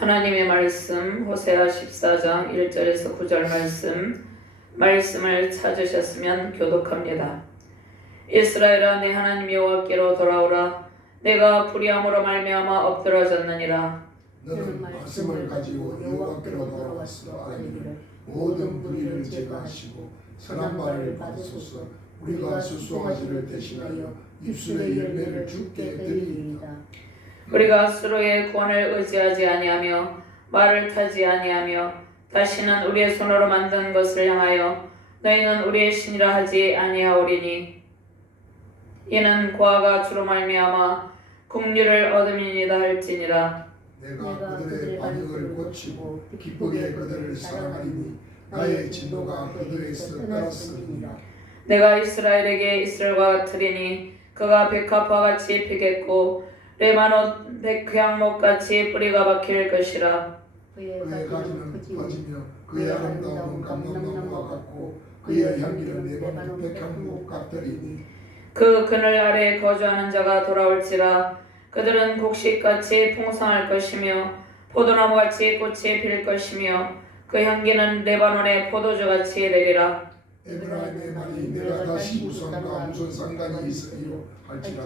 하나님의 말씀 호세아 14장 1절에서 9절 말씀을 찾으셨으면 교독합니다. 이스라엘아 내 하나님 여호와께로 돌아오라. 내가 불의함으로 말미암아 엎드러졌느니라. 너는 말씀을 가지고 여호와께로 돌아왔으라 하기를 모든 불의를 제거하시고 선한 말을 받으소서. 우리가 수송아지를 대신하여 입술의 열매를 주께 드리리이다. 우리가 스스로의 구원을 의지하지 아니하며 말을 타지 아니하며 다시는 우리의 손으로 만든 것을 향하여 너희는 우리의 신이라 하지 아니하오리니 이는 고아가 주로 말미암아 긍휼을 얻음이니이다 할지니라. 내가 그들의 반역을 고치고 기쁘게 그들을 사랑하리니 나의 진노가 그들에서 떠났음이니라. 내가 이스라엘에게 이슬과 같으리니 그가 백합화 같이 피겠고 레바논 백향목같이 뿌리가 박힐 것이라. 그의 가지는 퍼지며 그의 아름다움은 감람나무와 같고 그의 향기는 레바논 백향목 같으리니 그 그늘 아래에 거주하는 자가 돌아올지라. 그들은 곡식같이 풍성할 것이며 포도나무같이 꽃이 필 것이며 그 향기는 레바논의 포도주같이 되리라. 에브라임의 말이 내가 다시 우선과 무슨 상관이 있으리요 할지라.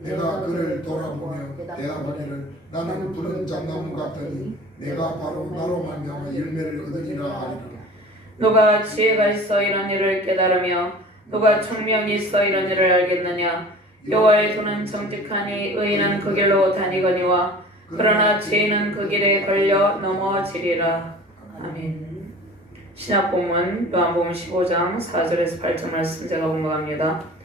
내가 그를 돌아보며 대답하기를 나는 푸른 잣나무 같으니 내가 바로 나로 말미암아 열매를 얻으리라 하리라. 누가 지혜가 있어 이런 일을 깨달으며 누가 총명이 있어 이런 일을 알겠느냐. 여호와의 도는 정직하니 의인은 그 길로 다니거니와 그러나 죄인은 그 길에 걸려 넘어지리라. 아멘. 신약본문 요한복음 15장 4절에서 8절 말씀 제가 공부합니다.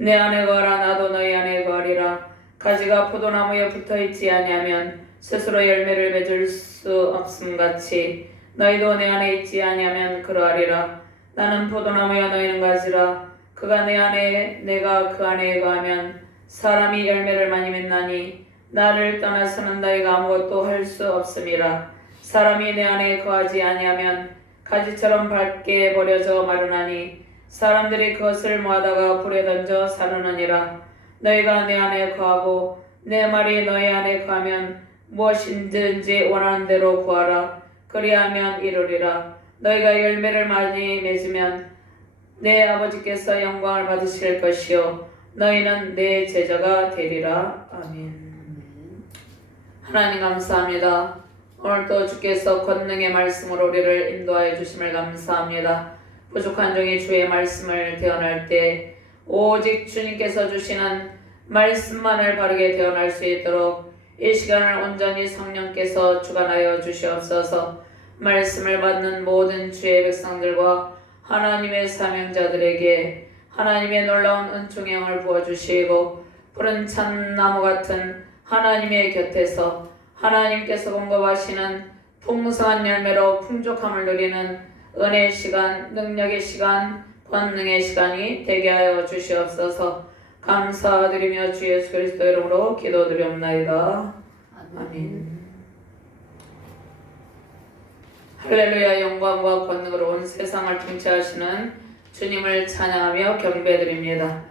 내 안에 거하라 나도 너희 안에 거하리라. 가지가 포도나무에 붙어있지 아니하면 스스로 열매를 맺을 수 없음같이 너희도 내 안에 있지 아니하면 그러하리라. 나는 포도나무여 너희는 가지라. 그가 내 안에 내가 그 안에 거하면 사람이 열매를 많이 맺나니 나를 떠나서는 너희가 아무것도 할 수 없음이라. 사람이 내 안에 거하지 아니하면 가지처럼 밝게 버려져 마르나니 사람들이 그것을 모아다가 불에 던져 사르느니라. 너희가 내 안에 거하고 내 말이 너희 안에 거하면 무엇이든지 원하는 대로 구하라. 그리하면 이루리라. 너희가 열매를 많이 맺으면 내 아버지께서 영광을 받으실 것이요 너희는 내 제자가 되리라. 아멘. 하나님 감사합니다. 오늘도 주께서 권능의 말씀으로 우리를 인도하여 주심을 감사합니다. 부족한 종이 주의 말씀을 대언할 때 오직 주님께서 주시는 말씀만을 바르게 대언할 수 있도록 이 시간을 온전히 성령께서 주관하여 주시옵소서. 말씀을 받는 모든 주의 백성들과 하나님의 사명자들에게 하나님의 놀라운 은총의 영을 부어주시고 푸른 참나무 같은 하나님의 곁에서 하나님께서 공급하시는 풍성한 열매로 풍족함을 누리는 은혜의 시간, 능력의 시간, 권능의 시간이 되게 하여 주시옵소서. 감사드리며 주 예수 그리스도 이름으로 기도드리옵나이다. 아멘. 할렐루야. 영광과 권능으로 온 세상을 통치하시는 주님을 찬양하며 경배드립니다.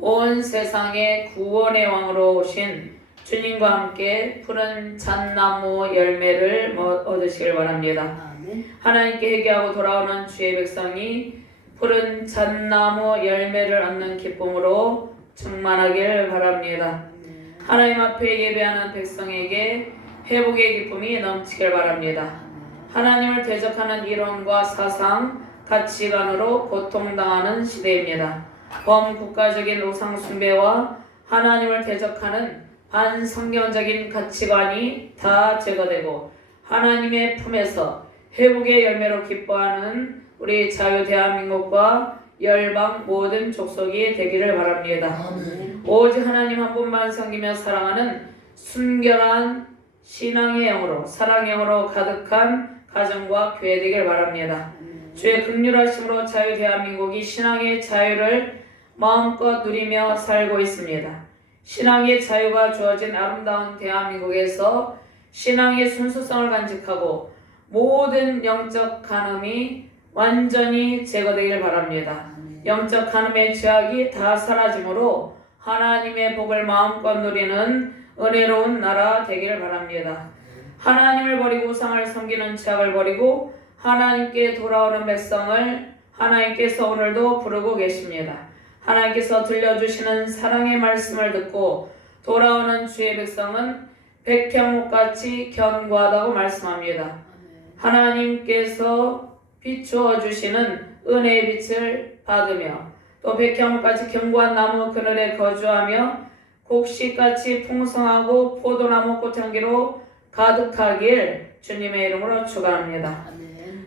온 세상의 구원의 왕으로 오신 주님과 함께 푸른 잣나무 열매를 얻으시길 바랍니다. 하나님께 회개하고 돌아오는 주의 백성이 푸른 잣나무 열매를 얻는 기쁨으로 충만하길 바랍니다. 하나님 앞에 예배하는 백성에게 회복의 기쁨이 넘치길 바랍니다. 하나님을 대적하는 이론과 사상, 가치관으로 고통당하는 시대입니다. 범국가적인 우상 숭배와 하나님을 대적하는 반성경적인 가치관이 다 제거되고 하나님의 품에서 회복의 열매로 기뻐하는 우리 자유 대한민국과 열방 모든 족속이 되기를 바랍니다. 아멘. 오직 하나님 한 분만 섬기며 사랑하는 순결한 신앙의 영으로 사랑의 영으로 가득한 가정과 교회 되길 바랍니다. 주의 긍휼하심으로 자유 대한민국이 신앙의 자유를 마음껏 누리며 살고 있습니다. 신앙의 자유가 주어진 아름다운 대한민국에서 신앙의 순수성을 간직하고 모든 영적 간음이 완전히 제거되길 바랍니다. 영적 간음의 죄악이 다 사라짐으로 하나님의 복을 마음껏 누리는 은혜로운 나라 되기를 바랍니다. 하나님을 버리고 우상을 섬기는 죄악을 버리고 하나님께 돌아오는 백성을 하나님께서 오늘도 부르고 계십니다. 하나님께서 들려주시는 사랑의 말씀을 듣고 돌아오는 주의 백성은 백향목같이 견고하다고 말씀합니다. 하나님께서 비추어 주시는 은혜의 빛을 받으며 또 백향목같이 견고한 나무 그늘에 거주하며 곡식같이 풍성하고 포도나무 꽃향기로 가득하길 주님의 이름으로 축원합니다.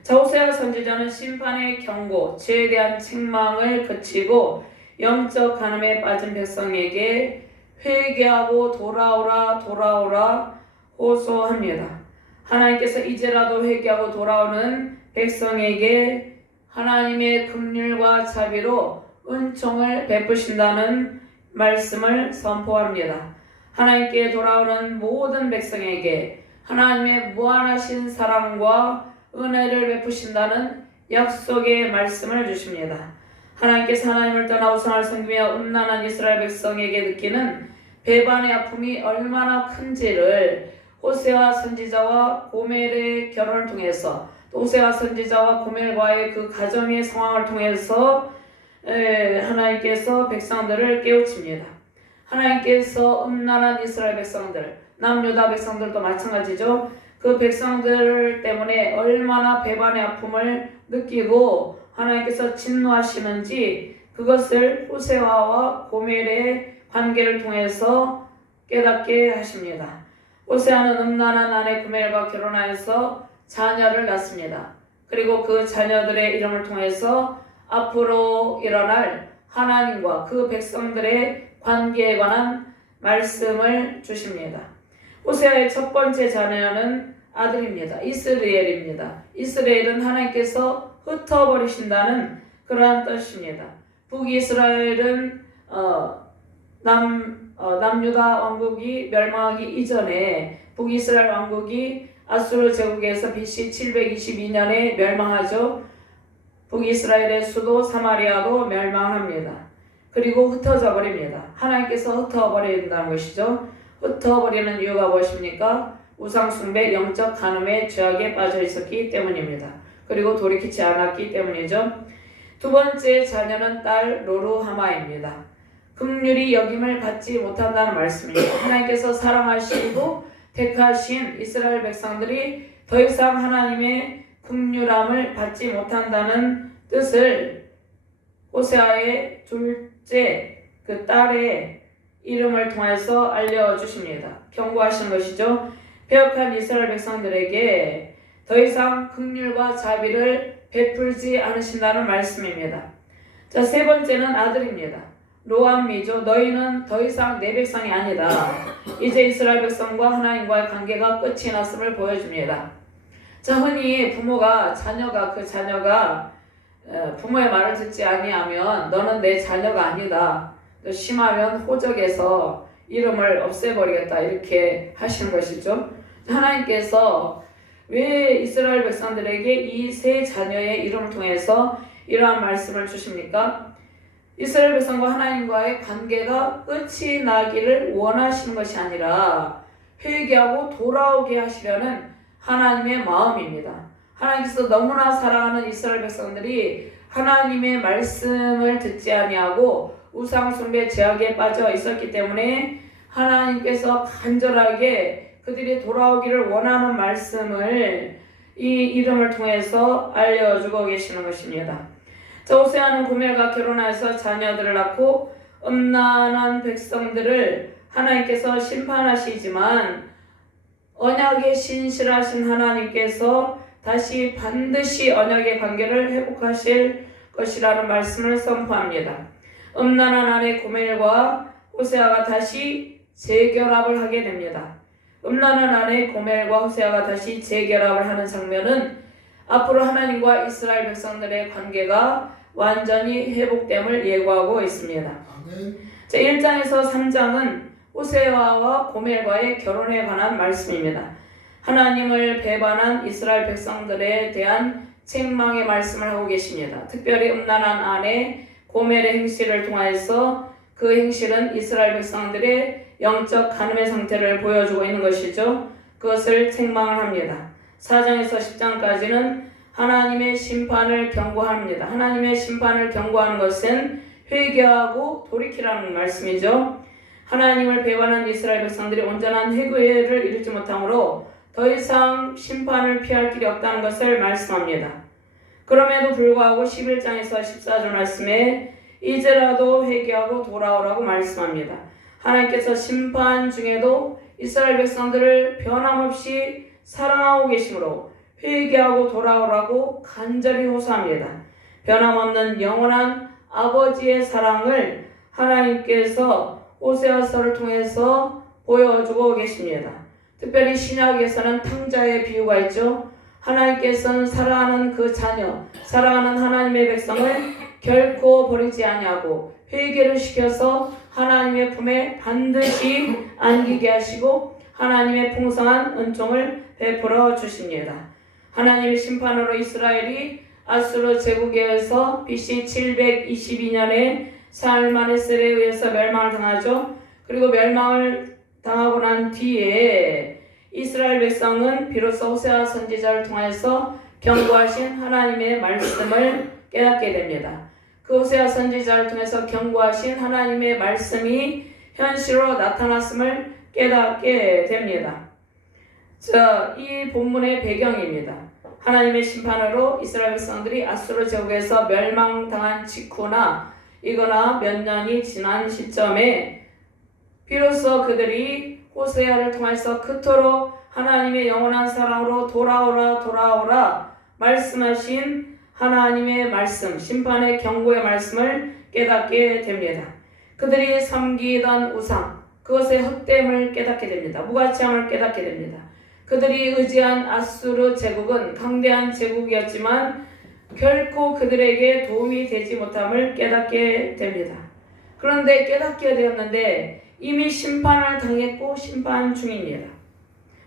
자, 호세아 선지자는 심판의 경고, 죄에 대한 책망을 그치고 영적 간음에 빠진 백성에게 회개하고 돌아오라 호소합니다. 하나님께서 이제라도 회개하고 돌아오는 백성에게 하나님의 긍휼과 자비로 은총을 베푸신다는 말씀을 선포합니다. 하나님께 돌아오는 모든 백성에게 하나님의 무한하신 사랑과 은혜를 베푸신다는 약속의 말씀을 주십니다. 하나님께서 하나님을 떠나 우상을 섬기며 음란한 이스라엘 백성에게 느끼는 배반의 아픔이 얼마나 큰지를 호세아 선지자와 고멜의 결혼을 통해서 또 호세아 선지자와 고멜과의 그 가정의 상황을 통해서 하나님께서 백성들을 깨우칩니다. 하나님께서 음란한 이스라엘 백성들, 남유다 백성들도 마찬가지죠. 그 백성들 때문에 얼마나 배반의 아픔을 느끼고 하나님께서 진노하시는지 그것을 호세아와 고멜의 관계를 통해서 깨닫게 하십니다. 호세아는 음란한 아내 고멜과 결혼하여서 자녀를 낳습니다. 그리고 그 자녀들의 이름을 통해서 앞으로 일어날 하나님과 그 백성들의 관계에 관한 말씀을 주십니다. 호세아의 첫 번째 자녀는 아들입니다. 이스라엘입니다. 이스라엘은 하나님께서 흩어버리신다는 그러한 뜻입니다. 북이스라엘은 남유다 왕국이 멸망하기 이전에 북이스라엘 왕국이 아수르 제국에서 BC 722년에 멸망하죠. 북이스라엘의 수도 사마리아도 멸망합니다. 그리고 흩어져 버립니다. 하나님께서 흩어버린다는 것이죠. 흩어버리는 이유가 무엇입니까? 우상숭배, 영적 간음의 죄악에 빠져 있었기 때문입니다. 그리고 돌이키지 않았기 때문이죠. 두 번째 자녀는 딸 로루하마입니다. 긍휼히 여김을 받지 못한다는 말씀입니다. 하나님께서 사랑하시고 택하신 이스라엘 백성들이 더 이상 하나님의 긍휼함을 받지 못한다는 뜻을 호세아의 둘째 그 딸의 이름을 통해서 알려주십니다. 경고하시는 것이죠. 패역한 이스라엘 백성들에게 더 이상 긍휼과 자비를 베풀지 않으신다는 말씀입니다. 자, 세 번째는 아들입니다. 로암미죠. 너희는 더 이상 내 백성이 아니다. 이제 이스라엘 백성과 하나님과의 관계가 끝이 났음을 보여줍니다. 자, 흔히 부모가 그 자녀가 부모의 말을 듣지 아니하면 너는 내 자녀가 아니다. 또 심하면 호적에서 이름을 없애버리겠다 이렇게 하시는 것이죠. 하나님께서 왜 이스라엘 백성들에게 이 세 자녀의 이름을 통해서 이러한 말씀을 주십니까? 이스라엘 백성과 하나님과의 관계가 끝이 나기를 원하시는 것이 아니라 회개하고 돌아오게 하시려는 하나님의 마음입니다. 하나님께서 너무나 사랑하는 이스라엘 백성들이 하나님의 말씀을 듣지 아니하고 우상숭배 죄악에 빠져 있었기 때문에 하나님께서 간절하게 그들이 돌아오기를 원하는 말씀을 이 이름을 통해서 알려주고 계시는 것입니다. 자, 호세아는 고멜과 결혼해서 자녀들을 낳고 음란한 백성들을 하나님께서 심판하시지만 언약에 신실하신 하나님께서 다시 반드시 언약의 관계를 회복하실 것이라는 말씀을 선포합니다. 음란한 아내 고멜과 호세아가 다시 재결합을 하게 됩니다. 음란한 아내 고멜과 호세아가 다시 재결합을 하는 장면은 앞으로 하나님과 이스라엘 백성들의 관계가 완전히 회복됨을 예고하고 있습니다. 자, 1장에서 3장은 호세아와 고멜과의 결혼에 관한 말씀입니다. 하나님을 배반한 이스라엘 백성들에 대한 책망의 말씀을 하고 계십니다. 특별히 음란한 아내 고멜의 행실을 통해서 그 행실은 이스라엘 백성들의 영적 간음의 상태를 보여주고 있는 것이죠. 그것을 책망을 합니다. 4장에서 10장까지는 하나님의 심판을 경고합니다. 하나님의 심판을 경고하는 것은 회개하고 돌이키라는 말씀이죠. 하나님을 배반한 이스라엘 백성들이 온전한 회개를 이루지 못하므로 더 이상 심판을 피할 길이 없다는 것을 말씀합니다. 그럼에도 불구하고 11장에서 14절 말씀에 이제라도 회개하고 돌아오라고 말씀합니다. 하나님께서 심판 중에도 이스라엘 백성들을 변함없이 사랑하고 계시므로 회개하고 돌아오라고 간절히 호소합니다. 변함없는 영원한 아버지의 사랑을 하나님께서 호세아서를 통해서 보여주고 계십니다. 특별히 신약에서는 탕자의 비유가 있죠. 하나님께서는 사랑하는 그 자녀, 사랑하는 하나님의 백성을 결코 버리지 아니하고 회개를 시켜서 하나님의 품에 반드시 안기게 하시고 하나님의 풍성한 은총을 베풀어 주십니다. 하나님의 심판으로 이스라엘이 아수르 제국에 의해서 BC 722년에 살마네셀에 의해서 멸망을 당하죠. 그리고 멸망을 당하고 난 뒤에 이스라엘 백성은 비로소 호세아 선지자를 통해서 경고하신 하나님의 말씀을 깨닫게 됩니다. 그 호세아 선지자를 통해서 경고하신 하나님의 말씀이 현실로 나타났음을 깨닫게 됩니다. 이 본문의 배경입니다. 하나님의 심판으로 이스라엘 백성들이 아수르 제국에서 멸망당한 직후나 이거나 몇 년이 지난 시점에 비로소 그들이 호세아를 통해서 그토록 하나님의 영원한 사랑으로 돌아오라 말씀하신 하나님의 말씀, 심판의 경고의 말씀을 깨닫게 됩니다. 그들이 섬기던 우상, 그것의 헛됨을 깨닫게 됩니다. 무가치함을 깨닫게 됩니다. 그들이 의지한 아수르 제국은 강대한 제국이었지만 결코 그들에게 도움이 되지 못함을 깨닫게 됩니다. 그런데 깨닫게 되었는데 이미 심판을 당했고 심판 중입니다.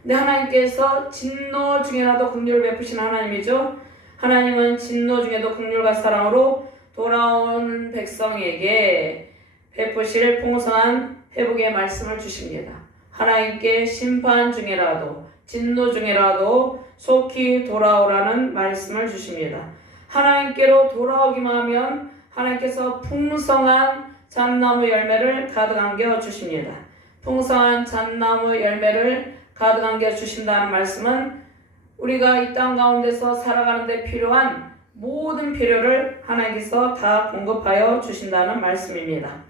근데 하나님께서 진노 중에라도 긍휼을 베푸신 하나님이죠. 하나님은 진노 중에도 긍휼과 사랑으로 돌아온 백성에게 베푸실 풍성한 회복의 말씀을 주십니다. 하나님께 심판 중에라도 진노 중에라도 속히 돌아오라는 말씀을 주십니다. 하나님께로 돌아오기만 하면 하나님께서 풍성한 잣나무 열매를 가득 안겨 주십니다. 풍성한 잣나무 열매를 가득 안겨 주신다는 말씀은 우리가 이 땅 가운데서 살아가는 데 필요한 모든 필요를 하나님께서 다 공급하여 주신다는 말씀입니다.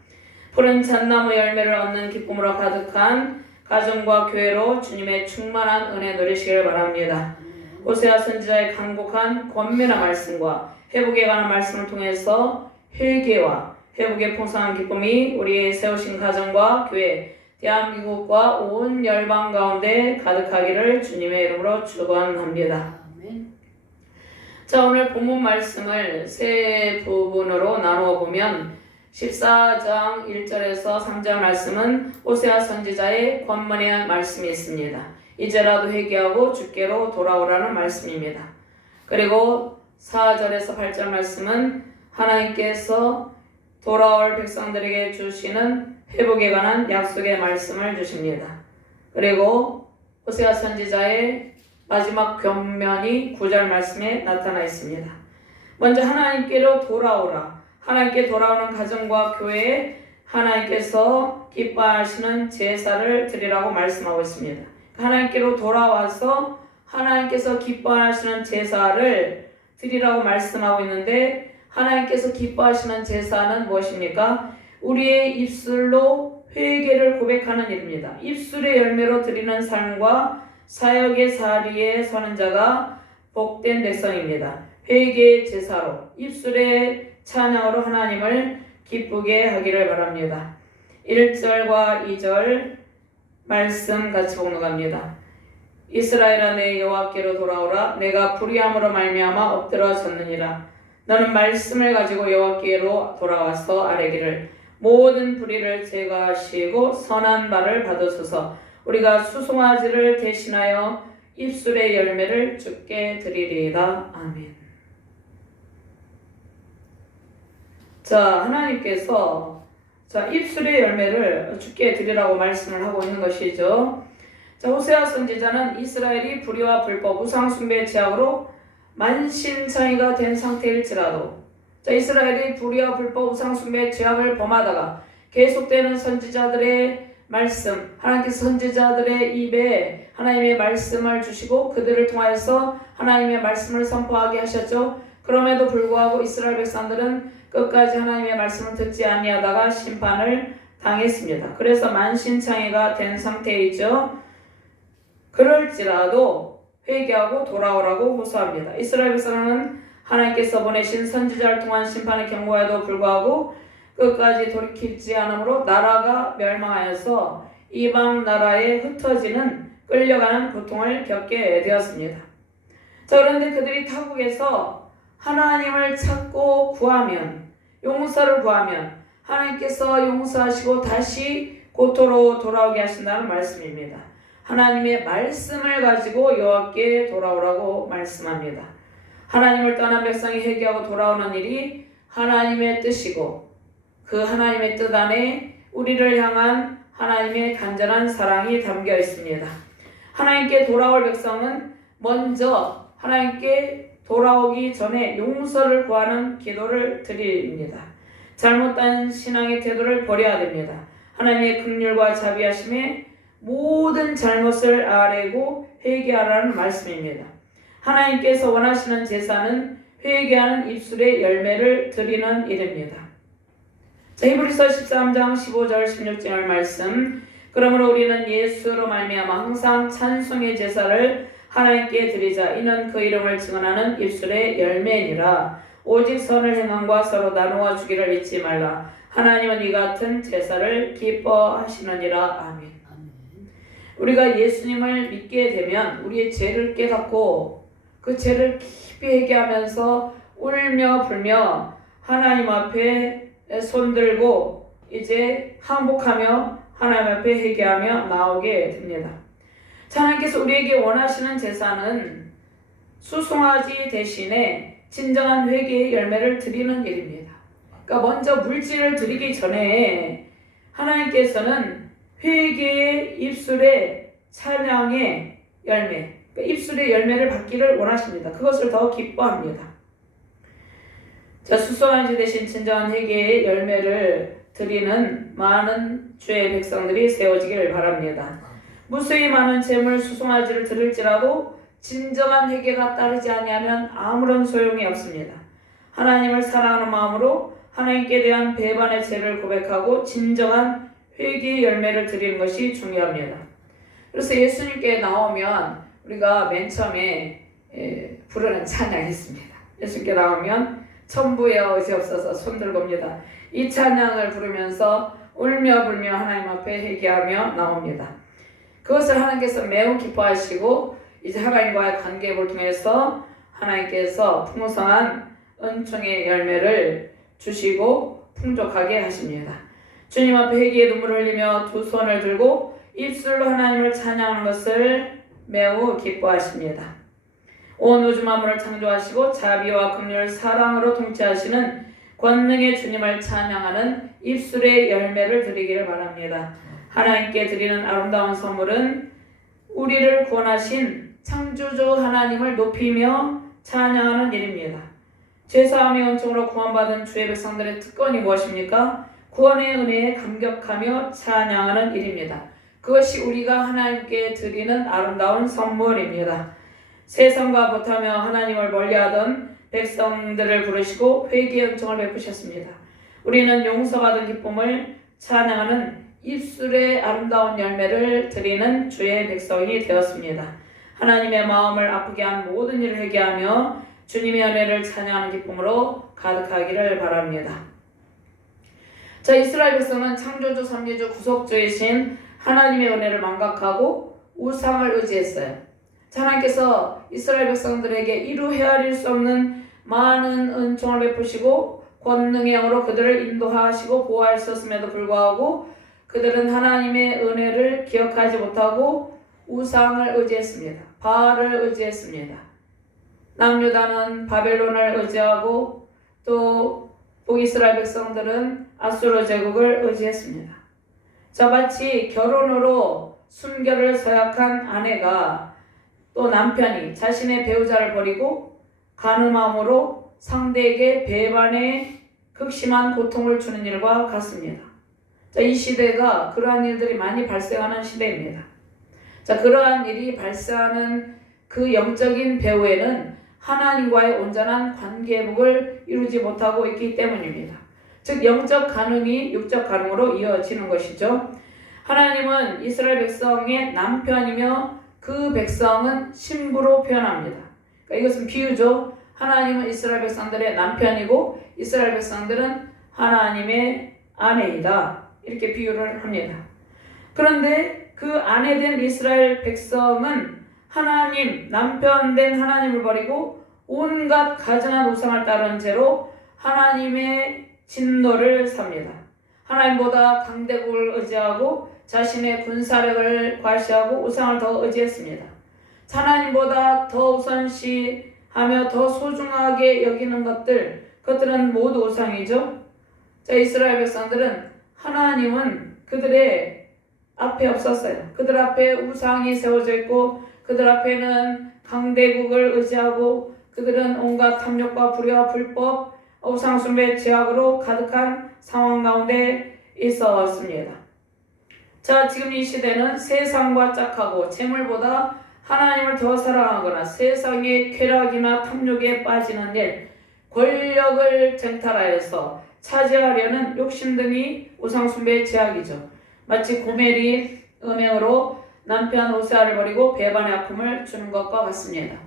푸른 잣나무 열매를 얻는 기쁨으로 가득한 가정과 교회로 주님의 충만한 은혜 누리시길 바랍니다. 호세아 선지자의 간곡한 권면의 말씀과 회복에 관한 말씀을 통해서 회개와 회복의 풍성한 기쁨이 우리의 세우신 가정과 교회, 대한민국과 온 열방 가운데 가득하기를 주님의 이름으로 축원합니다. 자, 오늘 본문 말씀을 세 부분으로 나누어 보면 14장 1절에서 3절 말씀은 호세아 선지자의 권면의 말씀이 있습니다. 이제라도 회개하고 주께로 돌아오라는 말씀입니다. 그리고 4절에서 8절 말씀은 하나님께서 돌아올 백성들에게 주시는 회복에 관한 약속의 말씀을 주십니다. 그리고 호세아 선지자의 마지막 권면이 9절 말씀에 나타나 있습니다. 먼저 하나님께로 돌아오라. 하나님께 돌아오는 가정과 교회에 하나님께서 기뻐하시는 제사를 드리라고 말씀하고 있습니다. 하나님께로 돌아와서 하나님께서 기뻐하시는 제사를 드리라고 말씀하고 있는데 하나님께서 기뻐하시는 제사는 무엇입니까? 우리의 입술로 회개를 고백하는 일입니다. 입술의 열매로 드리는 삶과 사역의 자리에 서는 자가 복된 백성입니다. 회개의 제사로 입술의 찬양으로 하나님을 기쁘게 하기를 바랍니다. 1절과 2절 말씀 같이 봉독합니다. 이스라엘아 내 여호와께로 돌아오라. 내가 불의함으로 말미암아 엎드러졌느니라. 너는 말씀을 가지고 여호와께로 돌아와서 아뢰기를 모든 불의를 제거하시고 선한 바를 받으소서. 우리가 수송아지를 대신하여 입술의 열매를 주께 드리리이다. 아멘. 자, 하나님께서 입술의 열매를 주께 드리라고 말씀을 하고 있는 것이죠. 자, 호세아 선지자는 이스라엘이 불의와 불법, 우상숭배의 죄악으로 만신창이가 된 상태일지라도, 자, 이스라엘이 불의와 불법, 우상숭배의 죄악을 범하다가 계속되는 선지자들의 말씀, 하나님께서 선지자들의 입에 하나님의 말씀을 주시고 그들을 통하여서 하나님의 말씀을 선포하게 하셨죠. 그럼에도 불구하고 이스라엘 백성들은 끝까지 하나님의 말씀을 듣지 아니하다가 심판을 당했습니다. 그래서 만신창이가 된 상태이죠. 그럴지라도 회개하고 돌아오라고 호소합니다. 이스라엘 백성은 하나님께서 보내신 선지자를 통한 심판의 경고에도 불구하고 끝까지 돌이키지 않으므로 나라가 멸망하여서 이방 나라에 흩어지는 끌려가는 고통을 겪게 되었습니다. 자, 그런데 그들이 타국에서 하나님을 찾고 구하면, 용서를 구하면 하나님께서 용서하시고 다시 고토로 돌아오게 하신다는 말씀입니다. 하나님의 말씀을 가지고 여호와께 돌아오라고 말씀합니다. 하나님을 떠난 백성이 회개하고 돌아오는 일이 하나님의 뜻이고 그 하나님의 뜻 안에 우리를 향한 하나님의 간절한 사랑이 담겨 있습니다. 하나님께 돌아올 백성은 먼저 하나님께 돌아오기 전에 용서를 구하는 기도를 드립니다. 잘못된 신앙의 태도를 버려야 됩니다. 하나님의 긍휼과 자비하심에 모든 잘못을 아뢰고 회개하라는 말씀입니다. 하나님께서 원하시는 제사는 회개하는 입술의 열매를 드리는 일입니다. 자, 히브리서 13장 15절 16절 말씀. 그러므로 우리는 예수로 말미암아 항상 찬송의 제사를 하나님께 드리자. 이는 그 이름을 증언하는 입술의 열매니라. 오직 선을 행함과 서로 나누어 주기를 잊지 말라. 하나님은 이 같은 제사를 기뻐하시느니라. 아멘. 우리가 예수님을 믿게 되면 우리의 죄를 깨닫고 그 죄를 깊이 회개하면서 울며 불며 하나님 앞에 손들고 이제 항복하며 하나님 앞에 회개하며 나오게 됩니다. 하나님께서 우리에게 원하시는 제사는 수송아지 대신에 진정한 회개의 열매를 드리는 일입니다. 그러니까 먼저 물질을 드리기 전에 하나님께서는 회개의 입술의 찬양의 열매, 그러니까 입술의 열매를 받기를 원하십니다. 그것을 더 기뻐합니다. 자, 수송아지 대신 진정한 회개의 열매를 드리는 많은 주의 백성들이 세워지기를 바랍니다. 무수히 많은 재물 수송아지를 드릴지라도 진정한 회개가 따르지 아니하면 아무런 소용이 없습니다. 하나님을 사랑하는 마음으로 하나님께 대한 배반의 죄를 고백하고 진정한 회개의 열매를 드리는 것이 중요합니다. 그래서 예수님께 나오면 우리가 맨 처음에 부르는 찬양이 있습니다. 예수님께 나오면 천부여 의지없어서 손들고입니다. 이 찬양을 부르면서 울며 불며 하나님 앞에 회개하며 나옵니다. 그것을 하나님께서 매우 기뻐하시고 이제 하나님과의 관계를 통해서 하나님께서 풍성한 은총의 열매를 주시고 풍족하게 하십니다. 주님 앞에 회개의 눈물을 흘리며 두 손을 들고 입술로 하나님을 찬양하는 것을 매우 기뻐하십니다. 온 우주 만물을 창조하시고 자비와 긍휼 사랑으로 통치하시는 권능의 주님을 찬양하는 입술의 열매를 드리기를 바랍니다. 하나님께 드리는 아름다운 선물은 우리를 구원하신 창조주 하나님을 높이며 찬양하는 일입니다. 죄사함의 은총으로 구원받은 주의 백성들의 특권이 무엇입니까? 구원의 은혜에 감격하며 찬양하는 일입니다. 그것이 우리가 하나님께 드리는 아름다운 선물입니다. 세상과 못하며 하나님을 멀리하던 백성들을 부르시고 회개의 은총을 베푸셨습니다. 우리는 용서받은 기쁨을 찬양하는 입술의 아름다운 열매를 드리는 주의 백성이 되었습니다. 하나님의 마음을 아프게 한 모든 일을 회개하며 주님의 은혜를 찬양하는 기쁨으로 가득하기를 바랍니다. 자, 이스라엘 백성은 창조주, 삼위주, 구속주이신 하나님의 은혜를 망각하고 우상을 의지했어요. 하나님께서 이스라엘 백성들에게 이루 헤아릴 수 없는 많은 은총을 베푸시고 권능의 영으로 그들을 인도하시고 보호하셨음에도 불구하고 그들은 하나님의 은혜를 기억하지 못하고 우상을 의지했습니다. 바알을 의지했습니다. 남유다는 바벨론을 의지하고 또 북이스라엘 백성들은 아수르 제국을 의지했습니다. 자, 마치 결혼으로 순결을 서약한 아내가 또 남편이 자신의 배우자를 버리고 간음함으로 상대에게 배반의 극심한 고통을 주는 일과 같습니다. 자, 이 시대가 그러한 일들이 많이 발생하는 시대입니다. 자, 그러한 일이 발생하는 그 영적인 배후에는 하나님과의 온전한 관계 회복을 이루지 못하고 있기 때문입니다. 즉 영적 간음이 육적 간음으로 이어지는 것이죠. 하나님은 이스라엘 백성의 남편이며 그 백성은 신부로 표현합니다. 그러니까 이것은 비유죠. 하나님은 이스라엘 백성들의 남편이고 이스라엘 백성들은 하나님의 아내이다. 이렇게 비유를 합니다. 그런데 그 아내된 이스라엘 백성은 하나님, 남편 된 하나님을 버리고 온갖 가증한 우상을 따른 채로 하나님의 진노를 삽니다. 하나님보다 강대국을 의지하고 자신의 군사력을 과시하고 우상을 더 의지했습니다. 하나님보다 더 우선시하며 더 소중하게 여기는 그것들은 모두 우상이죠. 자, 이스라엘 백성들은 하나님은 그들의 앞에 없었어요. 그들 앞에 우상이 세워져 있고 그들 앞에는 강대국을 의지하고 그들은 온갖 탐욕과 불의와 불법, 우상숭배 죄악으로 가득한 상황 가운데 있었습니다. 자, 지금 이 시대는 세상과 짝하고 재물보다 하나님을 더 사랑하거나 세상의 쾌락이나 탐욕에 빠지는 일, 권력을 쟁탈하여서 차지하려는 욕심 등이 우상숭배의 죄악이죠. 마치 고멜이 음행으로 남편 호세아를 버리고 배반의 아픔을 주는 것과 같습니다.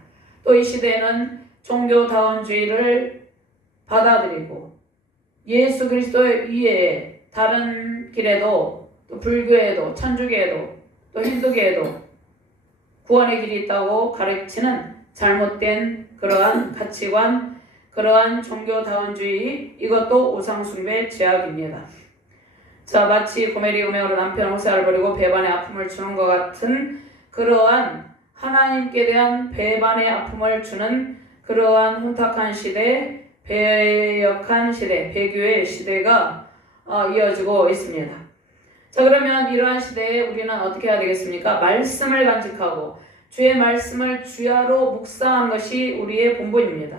또 이 시대는 종교다원주의를 받아들이고 예수 그리스도 위에 다른 길에도 또 불교에도 천주교에도 또 힌두교에도 구원의 길이 있다고 가르치는 잘못된 그러한 가치관, 그러한 종교다원주의, 이것도 우상숭배 죄악입니다. 자, 마치 고멜이 음행으로 남편 호세아를 버리고 배반의 아픔을 주는 것 같은 그러한 하나님께 대한 배반의 아픔을 주는 그러한 혼탁한 시대, 배역한 시대, 배교의 시대가 이어지고 있습니다. 자, 그러면 이러한 시대에 우리는 어떻게 해야 되겠습니까? 말씀을 간직하고 주의 말씀을 주야로 묵상하는 것이 우리의 본분입니다.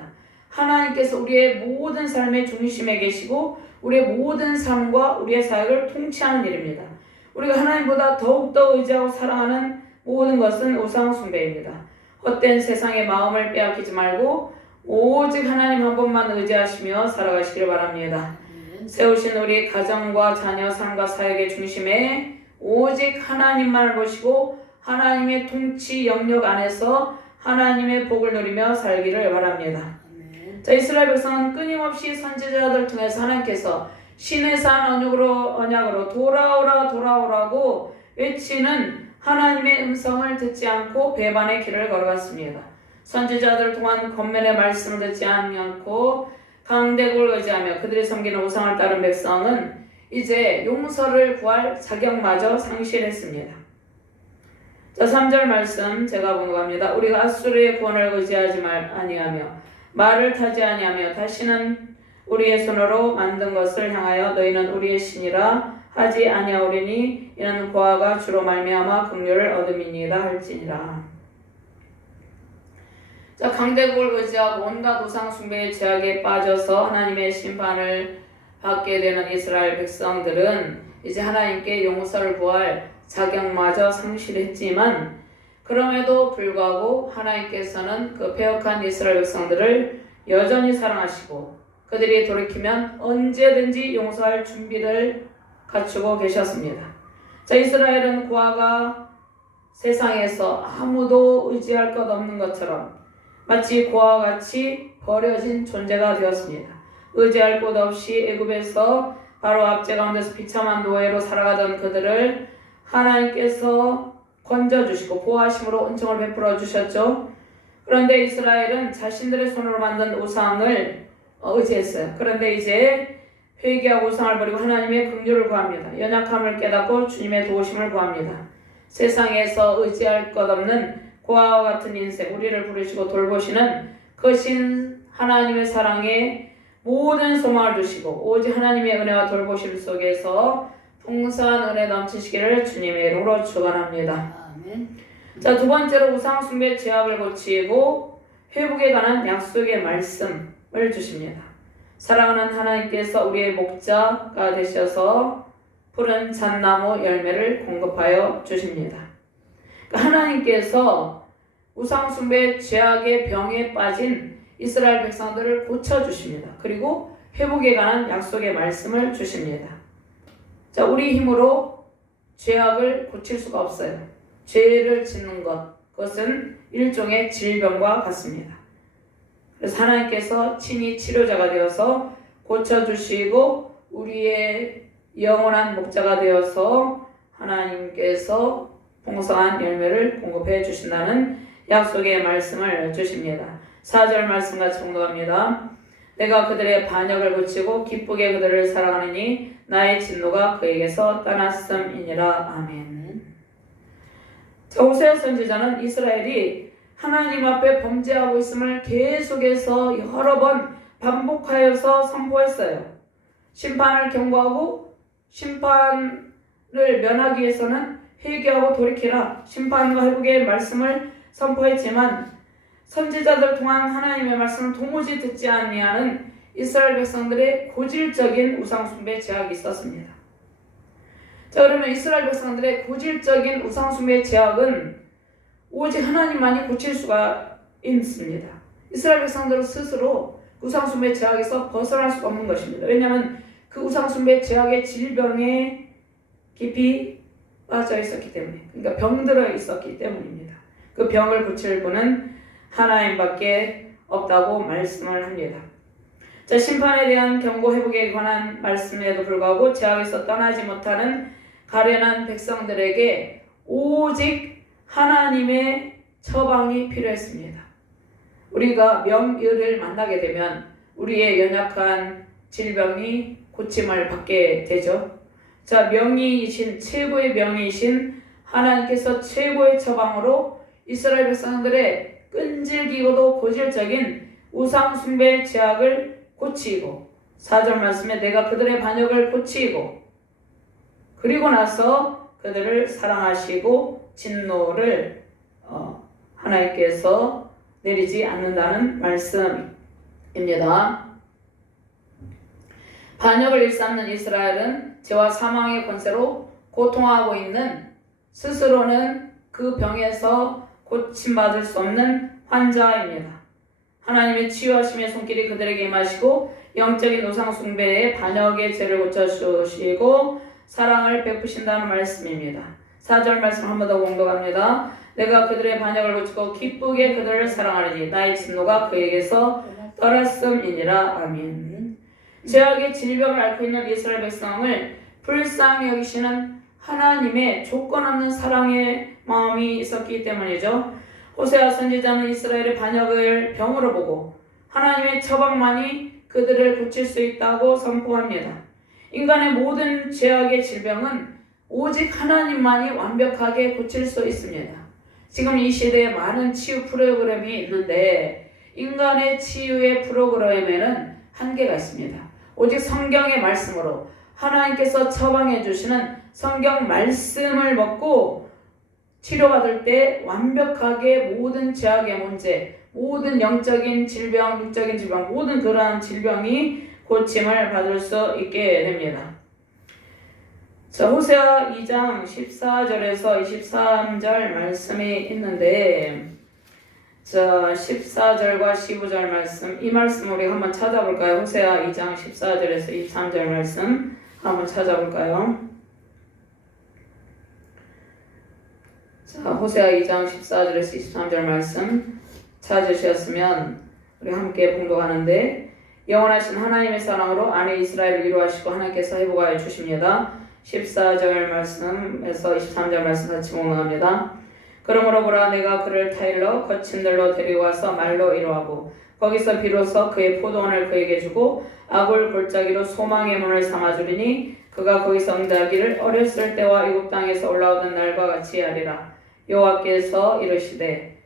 하나님께서 우리의 모든 삶의 중심에 계시고 우리의 모든 삶과 우리의 사역을 통치하는 일입니다. 우리가 하나님보다 더욱더 의지하고 사랑하는 모든 것은 우상숭배입니다. 헛된 세상의 마음을 빼앗기지 말고 오직 하나님 한 분만 의지하시며 살아가시기를 바랍니다. 세우신 우리 가정과 자녀, 삶과 사역의 중심에 오직 하나님만을 보시고 하나님의 통치 영역 안에서 하나님의 복을 누리며 살기를 바랍니다. 자, 이스라엘 백성은 끊임없이 선지자들 통해서 하나님께서 신의 산 언약으로 돌아오라고 외치는 하나님의 음성을 듣지 않고 배반의 길을 걸어갔습니다. 선지자들 통한 권면의 말씀을 듣지 않고 강대국을 의지하며 그들이 섬기는 우상을 따른 백성은 이제 용서를 구할 자격마저 상실했습니다. 자, 3절 말씀 제가 번역합니다. 우리가 앗수르의 구원을 의지하지 아니하며 말을 타지 아니하며 다시는 우리의 손으로 만든 것을 향하여 너희는 우리의 신이라 하지 아니하오리니 이는 고아가 주로 말미암아 긍휼을 얻음이니이다 할지니라. 자, 강대국을 의지하고 온갖 우상 숭배의 죄악에 빠져서 하나님의 심판을 받게 되는 이스라엘 백성들은 이제 하나님께 용서를 구할 자격마저 상실했지만 그럼에도 불구하고 하나님께서는 그 패역한 이스라엘 백성들을 여전히 사랑하시고 그들이 돌이키면 언제든지 용서할 준비를 갖추고 계셨습니다. 자, 이스라엘은 고아가 세상에서 아무도 의지할 것 없는 것처럼 마치 고아와 같이 버려진 존재가 되었습니다. 의지할 곳 없이 애굽에서 바로 압제 가운데서 비참한 노예로 살아가던 그들을 하나님께서 건져주시고 보호하심으로 은총을 베풀어 주셨죠. 그런데 이스라엘은 자신들의 손으로 만든 우상을 의지했어요. 그런데 이제 회개하고 우상을 버리고 하나님의 긍휼을 구합니다. 연약함을 깨닫고 주님의 도우심을 구합니다. 세상에서 의지할 것 없는 고아와 같은 인생, 우리를 부르시고 돌보시는 크신 하나님의 사랑에 모든 소망을 주시고 오직 하나님의 은혜와 돌보심 속에서 풍성한 은혜 넘치시기를 주님의 이름으로 축원합니다. 아멘. 자, 두 번째로 우상숭배 죄악을 고치고 회복에 관한 약속의 말씀을 주십니다. 사랑하는 하나님께서 우리의 목자가 되셔서 푸른 잣나무 열매를 공급하여 주십니다. 그러니까 하나님께서 우상숭배 죄악의 병에 빠진 이스라엘 백성들을 고쳐주십니다. 그리고 회복에 관한 약속의 말씀을 주십니다. 자, 우리 힘으로 죄악을 고칠 수가 없어요. 죄를 짓는 것, 그것은 일종의 질병과 같습니다. 그래서 하나님께서 친히 치료자가 되어서 고쳐주시고 우리의 영원한 목자가 되어서 하나님께서 풍성한 열매를 공급해 주신다는 약속의 말씀을 주십니다. 4절 말씀 같이 봉독합니다. 내가 그들의 반역을 고치고 기쁘게 그들을 사랑하느니 나의 진노가 그에게서 떠났음이니라. 아멘. 자, 호세아 선지자는 이스라엘이 하나님 앞에 범죄하고 있음을 계속해서 여러 번 반복하여서 선포했어요. 심판을 경고하고 심판을 면하기 위해서는 회개하고 돌이키라, 심판과 회복의 말씀을 선포했지만 선지자들 통한 하나님의 말씀을 도무지 듣지 아니하는 이스라엘 백성들의 고질적인 우상숭배 죄악이 있었습니다. 자, 그러면 이스라엘 백성들의 고질적인 우상숭배 죄악은 오직 하나님만이 고칠 수가 있습니다. 이스라엘 백성들은 스스로 우상숭배 죄악에서 벗어날 수가 없는 것입니다. 왜냐하면 그 우상숭배 죄악의 질병에 깊이 빠져 있었기 때문에, 그러니까 병들어 있었기 때문입니다. 그 병을 고칠 분은 하나님밖에 없다고 말씀을 합니다. 자, 심판에 대한 경고 회복에 관한 말씀에도 불구하고 죄악에서 떠나지 못하는 가련한 백성들에게 오직 하나님의 처방이 필요했습니다. 우리가 명의를 만나게 되면 우리의 연약한 질병이 고침을 받게 되죠. 자, 명의이신, 최고의 명의이신 하나님께서 최고의 처방으로 이스라엘 백성들의 끈질기고도 고질적인 우상숭배 죄악을 고치고, 4절 말씀에 내가 그들의 반역을 고치고, 그리고 나서 그들을 사랑하시고 진노를 하나님께서 내리지 않는다는 말씀입니다. 반역을 일삼는 이스라엘은 죄와 사망의 권세로 고통하고 있는, 스스로는 그 병에서 고침받을 수 없는 환자입니다. 하나님의 치유하심의 손길이 그들에게 임하시고 영적인 우상숭배의 반역의 죄를 고쳐주시고 사랑을 베푸신다는 말씀입니다. 4절 말씀 한 번 더 공독합니다. 내가 그들의 반역을 고치고 기쁘게 그들을 사랑하리니 나의 진노가 그에게서 떠났음이니라. 아멘. 죄악의 질병을 앓고 있는 이스라엘 백성을 불쌍히 여기시는 하나님의 조건 없는 사랑의 마음이 있었기 때문이죠. 호세아 선지자는 이스라엘의 반역을 병으로 보고 하나님의 처방만이 그들을 고칠 수 있다고 선포합니다. 인간의 모든 죄악의 질병은 오직 하나님만이 완벽하게 고칠 수 있습니다. 지금 이 시대에 많은 치유 프로그램이 있는데 인간의 치유의 프로그램에는 한계가 있습니다. 오직 성경의 말씀으로 하나님께서 처방해 주시는 성경 말씀을 먹고 치료받을 때 완벽하게 모든 죄악의 문제, 모든 영적인 질병, 육적인 질병, 모든 그러한 질병이 고침을 받을 수 있게 됩니다. 자, 호세아 2장 14절에서 23절 말씀이 있는데, 자, 14절과 15절 말씀, 이 말씀 우리 한번 찾아볼까요? 호세아 2장 14절에서 23절 말씀 한번 찾아볼까요? 자, 호세아 2장 14절에서 23절 말씀 찾으셨으면 우리 함께 봉독하는데, 영원하신 하나님의 사랑으로 안에 이스라엘을 위로하시고 하나님께서 회복하여 주십니다. 14절 말씀에서 23절 말씀 같이 봉독합니다. 그러므로 보라, 내가 그를 타일러 거친 들로 데려와서 말로 위로하고 거기서 비로소 그의 포도원을 그에게 주고 아굴 골짜기로 소망의 문을 삼아주리니 그가 거기서 응답하기를 어렸을 때와 애굽 땅에서 올라오던 날과 같이 하리라. 여호와께서 이르시되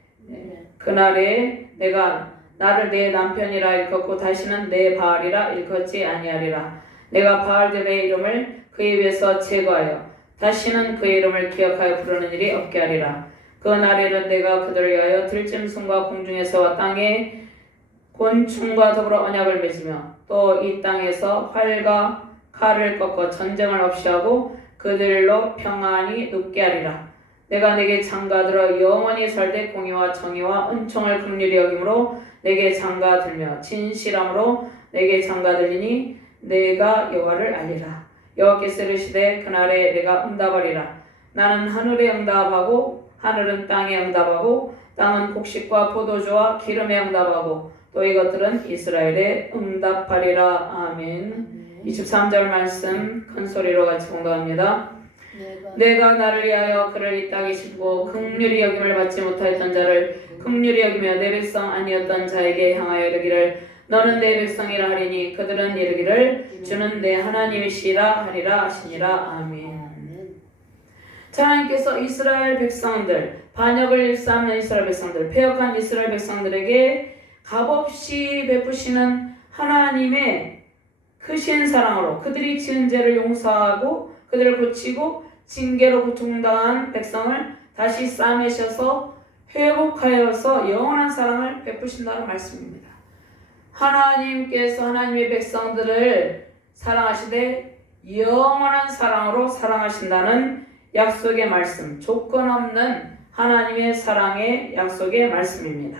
그날에 내가 나를 내 남편이라 일컫고 다시는 내 바알이라 일컫지 아니하리라. 내가 바알들의 이름을 그 입에서 제거하여 다시는 그의 이름을 기억하여 부르는 일이 없게 하리라. 그 날에는 내가 그들을 위하여 들짐승과 공중에서와 땅의 곤충과 더불어 언약을 맺으며 또 이 땅에서 활과 칼을 꺾어 전쟁을 없이 하고 그들로 평안히 눕게 하리라. 내가 내게 장가들어 영원히 살되 공의와 정의와 은총을 긍휼히 여김으로 내게 장가들며 진실함으로 내게 장가들리니 내가 여호와를 알리라. 여호와께서 이르시되 그날에 내가 응답하리라. 나는 하늘에 응답하고 하늘은 땅에 응답하고 땅은 곡식과 포도주와 기름에 응답하고 또 이것들은 이스라엘에 응답하리라. 아멘. 23절 말씀 큰 소리로 같이 공독합니다. 내가 나를 위하여 그를 이 땅에 심고 긍휼히 여김을 받지 못하였던 자를 긍휼히 여기며 내 백성 아니었던 자에게 향하여 이르기를 너는 내 백성이라 하리니 그들은 이르기를 주는 내 하나님이시라 하리라 하시니라. 아멘. 자, 하나님께서 이스라엘 백성들, 반역을 일삼는 이스라엘 백성들, 패역한 이스라엘 백성들에게 값없이 베푸시는 하나님의 크신 사랑으로 그들이 지은 죄를 용서하고 그들을 고치고 징계로 고통당한 백성을 다시 싸매셔서 회복하여서 영원한 사랑을 베푸신다는 말씀입니다. 하나님께서 하나님의 백성들을 사랑하시되 영원한 사랑으로 사랑하신다는 약속의 말씀, 조건 없는 하나님의 사랑의 약속의 말씀입니다.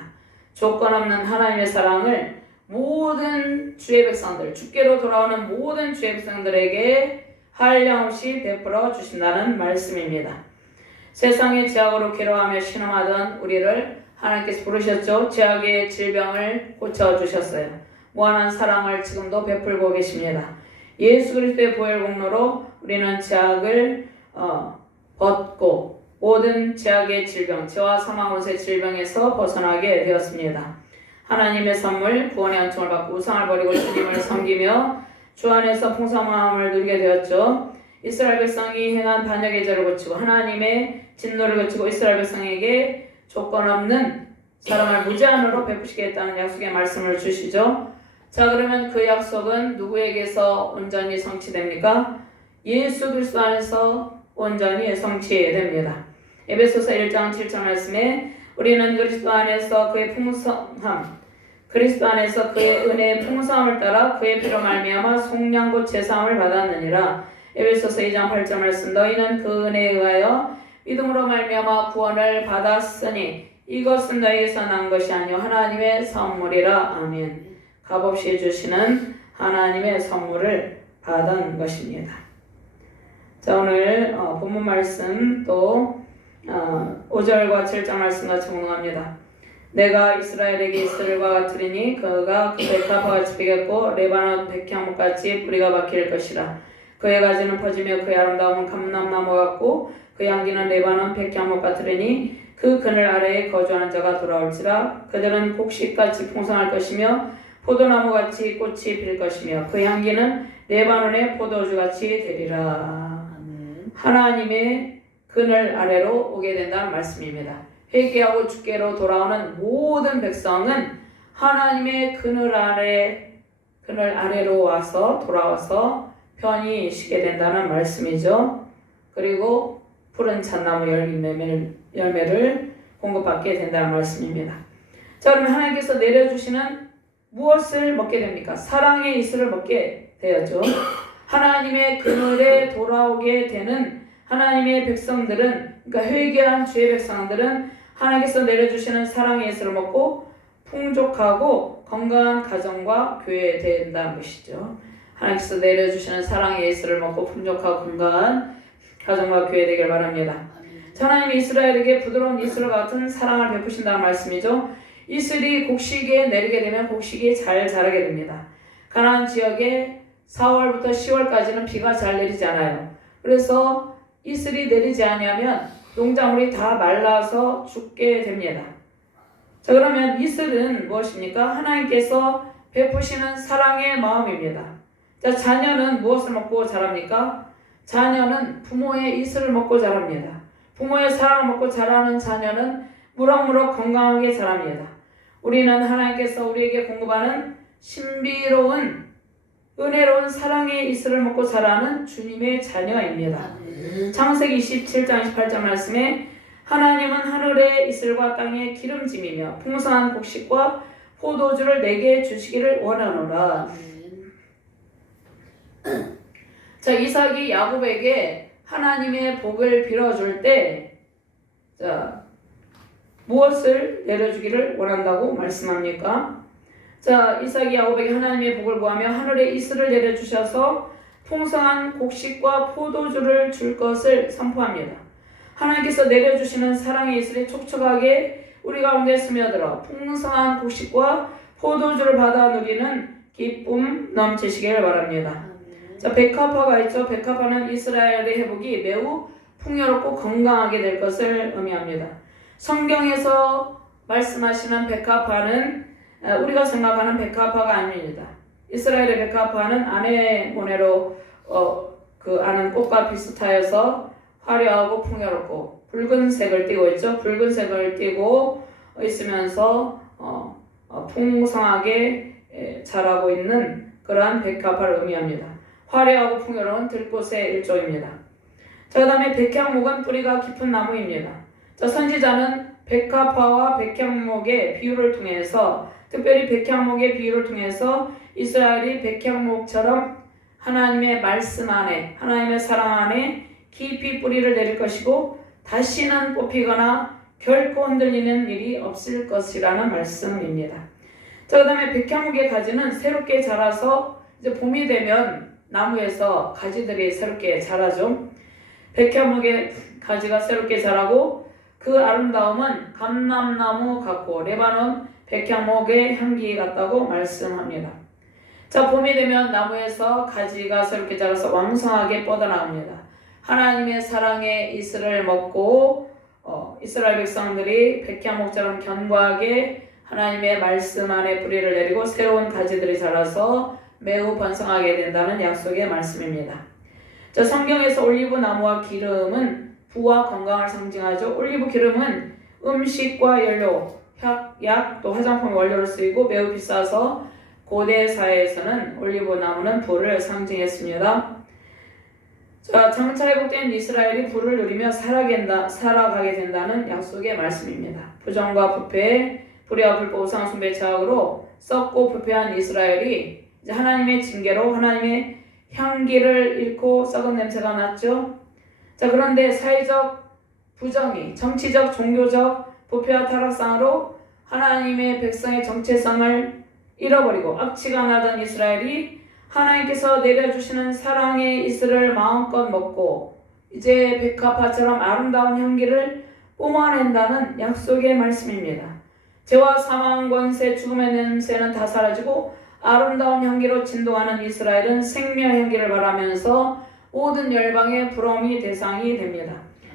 조건 없는 하나님의 사랑을 모든 주의 백성들, 주께로 돌아오는 모든 주의 백성들에게 한량없이 베풀어 주신다는 말씀입니다. 세상의 죄악으로 괴로워하며 신음하던 우리를 하나님께서 부르셨죠. 죄악의 질병을 고쳐주셨어요. 무한한 사랑을 지금도 베풀고 계십니다. 예수 그리스도의 보혈 공로로 우리는 죄악을 벗고 모든 죄악의 질병, 죄와 사망 원수의 질병에서 벗어나게 되었습니다. 하나님의 선물, 구원의 은총을 받고 우상을 버리고 주님을 섬기며 주 안에서 풍성함을 누리게 되었죠. 이스라엘 백성이 행한 반역의 죄를 고치고 하나님의 진노를 거치고 이스라엘 백성에게 조건 없는 사랑을 무제한으로 베푸시겠다는 약속의 말씀을 주시죠. 자, 그러면 그 약속은 누구에게서 온전히 성취됩니까? 예수 그리스도 안에서 온전히 성취됩니다. 에베소서 1장 7절 말씀에 우리는 그리스도 안에서 그의 풍성함, 그리스도 안에서 그의 은혜의 풍성함을 따라 그의 피로 말미암아 속량 곧 제사함을 받았느니라. 에베소서 2장 8절 말씀 너희는 그 은혜에 의하여 믿음으로 말미암아 구원을 받았으니 이것은 너희에게서 난 것이 아니요 하나님의 선물이라. 아멘. 값없이 주시는 하나님의 선물을 받은 것입니다. 자, 오늘 본문 말씀 또 5절과 7절 말씀 같이 공독합니다. 내가 이스라엘에게 이스라엘과 같으리니 그가 그 백합화같이 피겠고 레바논 백향목같이 뿌리가 박힐 것이라. 그의 가지는 퍼지며 그의 아름다움은 감람나무 같고 그 향기는 레바논 백향목 같으리니 그 그늘 아래에 거주하는 자가 돌아올지라. 그들은 곡식같이 풍성할 것이며 포도나무같이 꽃이 필 것이며 그 향기는 레바논의 포도주같이 되리라. 아멘. 하나님의 그늘 아래로 오게 된다는 말씀입니다. 회개하고 주께로 돌아오는 모든 백성은 하나님의 그늘 아래로 와서 돌아와서 편히 쉬게 된다는 말씀이죠. 그리고 푸른 잣나무 열매를 공급받게 된다는 말씀입니다. 자, 그러면 하나님께서 내려주시는 무엇을 먹게 됩니까? 사랑의 이슬을 먹게 되었죠. 하나님의 그늘에 돌아오게 되는 하나님의 백성들은, 그러니까 회개한 주의 백성들은 하나님께서 내려주시는 사랑의 이슬을 먹고 풍족하고 건강한 가정과 교회 된다는 것이죠. 하나님께서 내려주시는 사랑의 이슬을 먹고 풍족하고 건강한 가정과 교회 되길 바랍니다. 하나님이 이스라엘에게 부드러운 이슬 같은 사랑을 베푸신다는 말씀이죠. 이슬이 곡식에 내리게 되면 곡식이 잘 자라게 됩니다. 가나안 지역에 4월부터 10월까지는 비가 잘 내리지 않아요. 그래서 이슬이 내리지 않으면 농작물이 다 말라서 죽게 됩니다. 자, 그러면 이슬은 무엇입니까? 하나님께서 베푸시는 사랑의 마음입니다. 자, 자녀는 무엇을 먹고 자랍니까? 자녀는 부모의 이슬을 먹고 자랍니다. 부모의 사랑을 먹고 자라는 자녀는 무럭무럭 건강하게 자랍니다. 우리는 하나님께서 우리에게 공급하는 신비로운 은혜로운 사랑의 이슬을 먹고 자라는 주님의 자녀입니다. 아멘. 창세기 27장 28절 말씀에 하나님은 하늘의 이슬과 땅의 기름짐이며 풍성한 곡식과 포도주를 내게 주시기를 원하노라. 자, 이삭이 야곱에게 하나님의 복을 빌어줄 때, 자, 무엇을 내려주기를 원한다고 말씀합니까? 자, 이삭이 야곱에게 하나님의 복을 구하며 하늘의 이슬을 내려주셔서 풍성한 곡식과 포도주를 줄 것을 선포합니다. 하나님께서 내려주시는 사랑의 이슬이 촉촉하게 우리 가운데 스며들어 풍성한 곡식과 포도주를 받아 누리는 기쁨 넘치시길 바랍니다. 자, 백합화가 있죠. 백합화는 이스라엘의 회복이 매우 풍요롭고 건강하게 될 것을 의미합니다. 성경에서 말씀하시는 백합화는 우리가 생각하는 백합화가 아닙니다. 이스라엘의 백합화는 아네모네로 그 아는 꽃과 비슷하여서 화려하고 풍요롭고 붉은색을 띠고 있죠. 붉은색을 띠고 있으면서 풍성하게 자라고 있는 그러한 백합화를 의미합니다. 화려하고 풍요로운 들꽃의 일종입니다. 자, 그 다음에 백향목은 뿌리가 깊은 나무입니다. 자, 선지자는 백합화와 백향목의 비유를 통해서, 특별히 백향목의 비유를 통해서 이스라엘이 백향목처럼 하나님의 말씀 안에, 하나님의 사랑 안에 깊이 뿌리를 내릴 것이고 다시는 뽑히거나 결코 흔들리는 일이 없을 것이라는 말씀입니다. 자, 그 다음에 백향목의 가지는 새롭게 자라서 이제 봄이 되면 나무에서 가지들이 새롭게 자라죠. 백향목의 가지가 새롭게 자라고 그 아름다움은 감람나무 같고 레바논 백향목의 향기 같다고 말씀합니다. 자, 봄이 되면 나무에서 가지가 새롭게 자라서 왕성하게 뻗어나옵니다. 하나님의 사랑의 이슬을 먹고 이스라엘 백성들이 백향목처럼 견고하게 하나님의 말씀 안에 뿌리를 내리고 새로운 가지들이 자라서 매우 번성하게 된다는 약속의 말씀입니다. 자, 성경에서 올리브 나무와 기름은 부와 건강을 상징하죠. 올리브 기름은 음식과 연료, 약, 또 화장품 원료로 쓰이고 매우 비싸서 고대 사회에서는 올리브 나무는 부를 상징했습니다. 자, 장차 회복된 이스라엘이 부를 누리며 살아가게 된다는 약속의 말씀입니다. 부정과 부패, 불의와 불법 우상 숭배 죄악으로 썩고 부패한 이스라엘이 이제 하나님의 징계로 하나님의 향기를 잃고 썩은 냄새가 났죠. 자, 그런데 사회적 부정이, 정치적, 종교적 부패와 타락상으로 하나님의 백성의 정체성을 잃어버리고 악취가 나던 이스라엘이 하나님께서 내려주시는 사랑의 이슬을 마음껏 먹고 이제 백합화처럼 아름다운 향기를 뿜어낸다는 약속의 말씀입니다. 죄와 사망, 권세, 죽음의 냄새는 다 사라지고 아름다운 향기로 진동하는 이스라엘은 생명 향기를 바라면서 모든 열방의 부러움이 대상이 됩니다.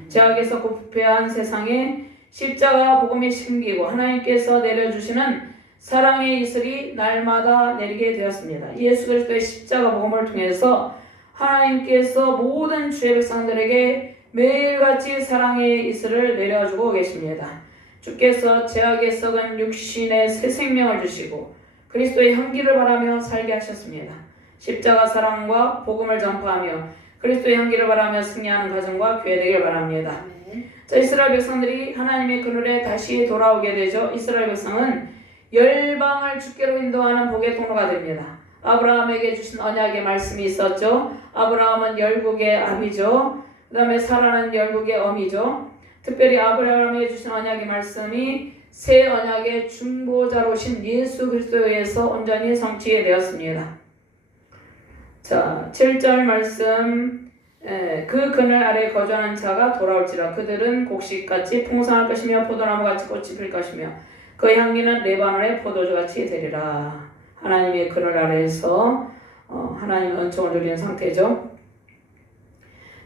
죄악에서 부패한 세상에 십자가 복음이 심기고 하나님께서 내려주시는 사랑의 이슬이 날마다 내리게 되었습니다. 예수 그리스도의 십자가 복음을 통해서 하나님께서 모든 주의 백성들에게 매일같이 사랑의 이슬을 내려주고 계십니다. 주께서 죄악에 썩은 육신의 새 생명을 주시고 그리스도의 향기를 바라며 살게 하셨습니다. 십자가 사랑과 복음을 전파하며 그리스도의 향기를 바라며 승리하는 가정과 교회 되길 바랍니다. 자, 이스라엘 백성들이 하나님의 그늘에 다시 돌아오게 되죠. 이스라엘 백성은 열방을 주께로 인도하는 복의 통로가 됩니다. 아브라함에게 주신 언약의 말씀이 있었죠. 아브라함은 열국의 아비죠. 그 다음에 사라는 열국의 어미죠. 특별히 아브라함에게 주신 언약의 말씀이 새 언약의 중보자로 오신 예수 그리스도에 의해서 온전히 성취되었습니다. 자, 7절 말씀, 그 그늘 아래 거주하는 자가 돌아올지라. 그들은 곡식같이 풍성할 것이며 포도나무같이 꽃이 필 것이며 그 향기는 레바논의 포도주같이 되리라. 하나님의 그늘 아래에서 하나님의 은총을 누리는 상태죠.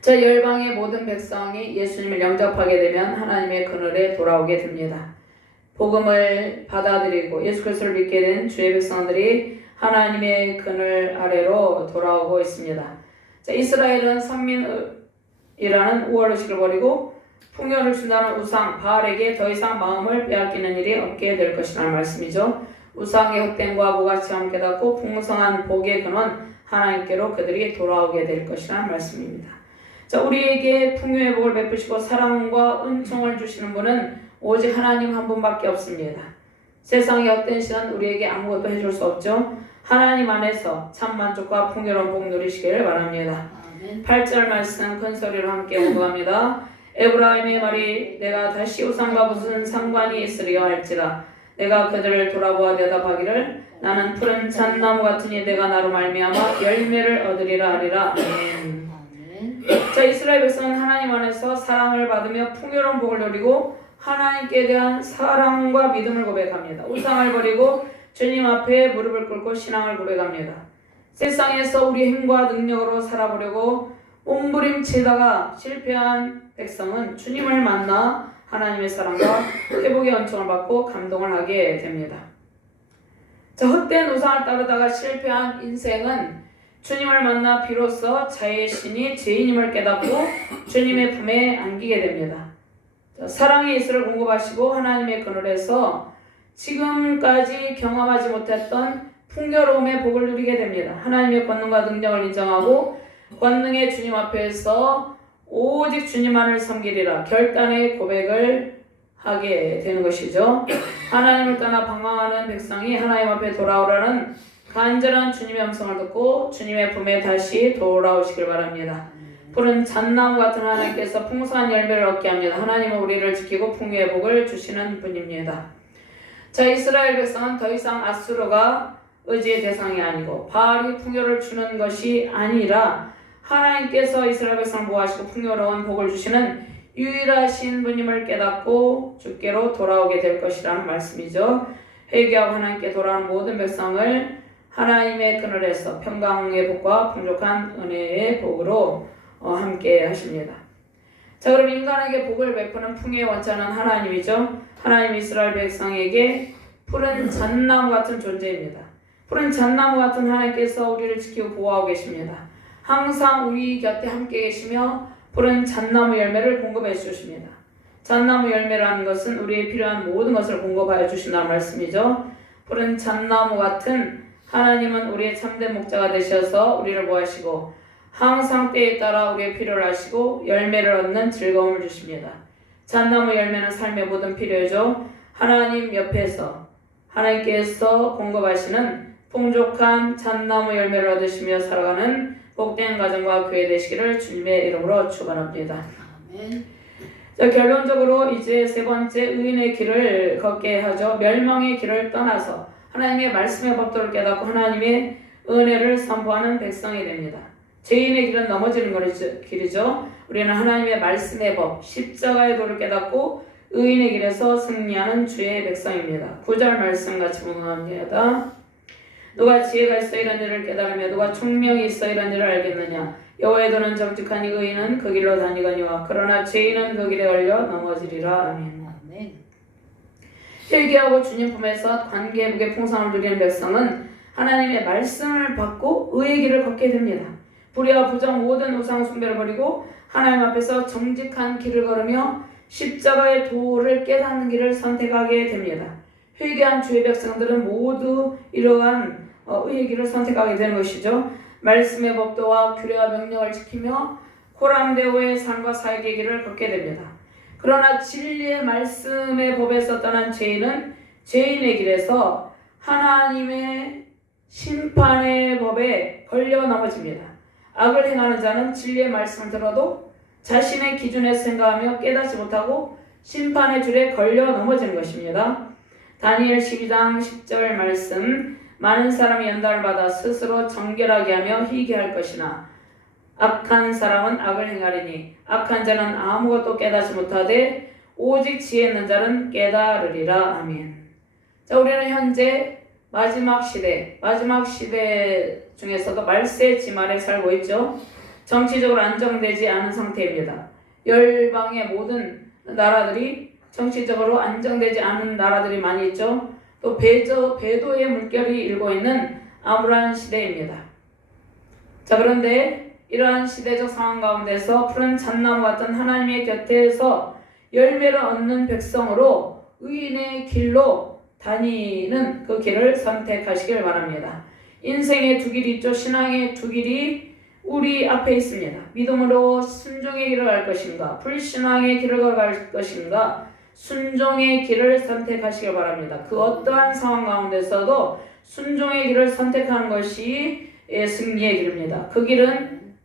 자, 열방의 모든 백성이 예수님을 영접하게 되면 하나님의 그늘에 돌아오게 됩니다. 복음을 받아들이고 예수 그리스도를 믿게 된 주의 백성들이 하나님의 그늘 아래로 돌아오고 있습니다. 자, 이스라엘은 선민이라는 우월의식을 버리고 풍요를 준다는 우상 바알에게 더 이상 마음을 빼앗기는 일이 없게 될 것이라는 말씀이죠. 우상의 헛됨과 무가치함 깨닫고 풍성한 복의 근원 하나님께로 그들이 돌아오게 될 것이라는 말씀입니다. 자, 우리에게 풍요의 복을 베푸시고 사랑과 은총을 주시는 분은 오직 하나님 한 분밖에 없습니다. 세상의 헛된 신은 우리에게 아무것도 해줄 수 없죠. 하나님 안에서 참 만족과 풍요로운 복 누리시기를 바랍니다. 8절 말씀 큰 소리로 함께 공부합니다. 에브라임의 말이 내가 다시 우상과 무슨 상관이 있으리요 할지라 내가 그들을 돌아보아 대답하기를 나는 푸른 잣나무 같으니 내가 나로 말미암아 열매를 얻으리라 하리라. 아멘. 자, 이스라엘 백성은 하나님 안에서 사랑을 받으며 풍요로운 복을 누리고 하나님께 대한 사랑과 믿음을 고백합니다. 우상을 버리고 주님 앞에 무릎을 꿇고 신앙을 고백합니다. 세상에서 우리 힘과 능력으로 살아보려고 몸부림치다가 실패한 백성은 주님을 만나 하나님의 사랑과 회복의 은총을 받고 감동을 하게 됩니다. 자, 헛된 우상을 따르다가 실패한 인생은 주님을 만나 비로소 자의 신이 죄인임을 깨닫고 주님의 품에 안기게 됩니다. 자, 사랑의 이슬을 공급하시고 하나님의 그늘에서 지금까지 경험하지 못했던 풍요로움의 복을 누리게 됩니다. 하나님의 권능과 능력을 인정하고 권능의 주님 앞에서 오직 주님만을 섬기리라 결단의 고백을 하게 되는 것이죠. 하나님을 떠나 방황하는 백성이 하나님 앞에 돌아오라는 간절한 주님의 음성을 듣고 주님의 품에 다시 돌아오시길 바랍니다. 푸른 잣나무 같은 하나님께서 풍성한 열매를 얻게 합니다. 하나님은 우리를 지키고 풍요의 복을 주시는 분입니다. 자, 이스라엘 백성은 더 이상 아수르가 의지의 대상이 아니고 바알이 풍요를 주는 것이 아니라 하나님께서 이스라엘 백성을 보호하시고 풍요로운 복을 주시는 유일하신 분임을 깨닫고 주께로 돌아오게 될 것이라는 말씀이죠. 회개하고 하나님께 돌아오는 모든 백성을 하나님의 그늘에서 평강의 복과 풍족한 은혜의 복으로 함께 하십니다. 자, 그럼 인간에게 복을 베푸는 풍요의 원천은 하나님이죠. 하나님 이스라엘 백성에게 푸른 잣나무 같은 존재입니다. 푸른 잣나무 같은 하나님께서 우리를 지키고 보호하고 계십니다. 항상 우리 곁에 함께 계시며 푸른 잣나무 열매를 공급해 주십니다. 잣나무 열매라는 것은 우리의 필요한 모든 것을 공급하여 주신다는 말씀이죠. 푸른 잣나무 같은 하나님은 우리의 참된 목자가 되셔서 우리를 보호하시고 항상 때에 따라 우리의 필요를 아시고 열매를 얻는 즐거움을 주십니다. 잣나무 열매는 삶의 모든 필요죠. 하나님 옆에서 하나님께서 공급하시는 풍족한 잣나무 열매를 얻으시며 살아가는 복된 가정과 교회 되시기를 주님의 이름으로 축원합니다. 아멘. 자, 결론적으로 이제 세 번째 의인의 길을 걷게 하죠. 멸망의 길을 떠나서 하나님의 말씀의 법도를 깨닫고 하나님의 은혜를 선포하는 백성이 됩니다. 죄인의 길은 넘어지는 길이죠. 우리는 하나님의 말씀의 법, 십자가의 도를 깨닫고 의인의 길에서 승리하는 주의 백성입니다. 9절 말씀 같이 봉합니다. 누가 지혜가 있어 이런 일을 깨달으며 누가 총명이 있어 이런 일을 알겠느냐. 여호와의 도는 정직하니 의인은 그 길로 다니거니와 그러나 죄인은 그 길에 걸려 넘어지리라. 아멘. 아멘. 회개하고 주님 품에서 관계회복의 풍성을 누리는 백성은 하나님의 말씀을 받고 의의 길을 걷게 됩니다. 불의와 부정 모든 우상 숭배를 버리고 하나님 앞에서 정직한 길을 걸으며 십자가의 도를 깨닫는 길을 선택하게 됩니다. 회개한 주의 백성들은 모두 이러한 의의 길을 선택하게 되는 것이죠. 말씀의 법도와 규례와 명령을 지키며 호람대오의 삶과 사역의 길을 걷게 됩니다. 그러나 진리의 말씀의 법에서 떠난 죄인은 죄인의 길에서 하나님의 심판의 법에 걸려 넘어집니다. 악을 행하는 자는 진리의 말씀을 들어도 자신의 기준에 생각하며 깨닫지 못하고 심판의 줄에 걸려 넘어지는 것입니다. 다니엘 12장 10절 말씀 많은 사람이 연단을 받아 스스로 정결하게 하며 희귀할 것이나 악한 사람은 악을 행하리니 악한 자는 아무것도 깨닫지 못하되 오직 지혜 있는 자는 깨달으리라. 아멘. 자, 우리는 현재 마지막 시대 중에서도 말세 지말에 살고 있죠. 정치적으로 안정되지 않은 상태입니다. 열방의 모든 나라들이 정치적으로 안정되지 않은 나라들이 많이 있죠. 또 배도의 물결이 일고 있는 암울한 시대입니다. 자, 그런데 이러한 시대적 상황 가운데서 푸른 잣나무 같은 하나님의 곁에서 열매를 얻는 백성으로 의인의 길로 다니는 그 길을 선택하시길 바랍니다. 인생의 두 길이 있죠. 신앙의 두 길이 우리 앞에 있습니다. 믿음으로 순종의 길을 갈 것인가, 불신앙의 길을 걸어갈 것인가, 순종의 길을 선택하시길 바랍니다. 그 어떠한 상황 가운데서도 순종의 길을 선택하는 것이 승리의 길입니다. 그 길은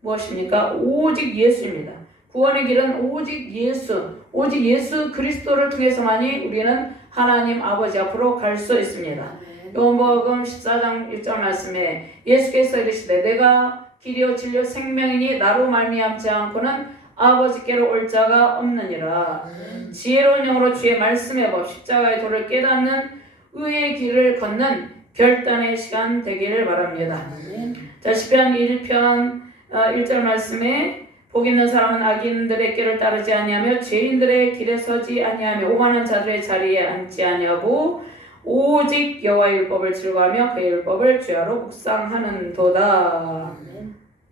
무엇입니까? 오직 예수입니다. 구원의 길은 오직 예수 그리스도를 통해서만이 우리는 하나님 아버지 앞으로 갈 수 있습니다. 요한복음 14장 1절 말씀에 예수께서 이르시되 내가 길이요 진리요 생명이니 나로 말미암지 않고는 아버지께로 올 자가 없느니라. 지혜로운 영으로 주의 말씀에 법 십자가의 도를 깨닫는 의의 길을 걷는 결단의 시간 되기를 바랍니다. 자, 시편 1편 1절 말씀에 복 있는 사람은 악인들의 길을 따르지 아니하며 죄인들의 길에 서지 아니하며 오만한 자들의 자리에 앉지 아니하고 오직 여호와의 율법을 즐거워하며 그의 율법을 주야로 묵상하는도다.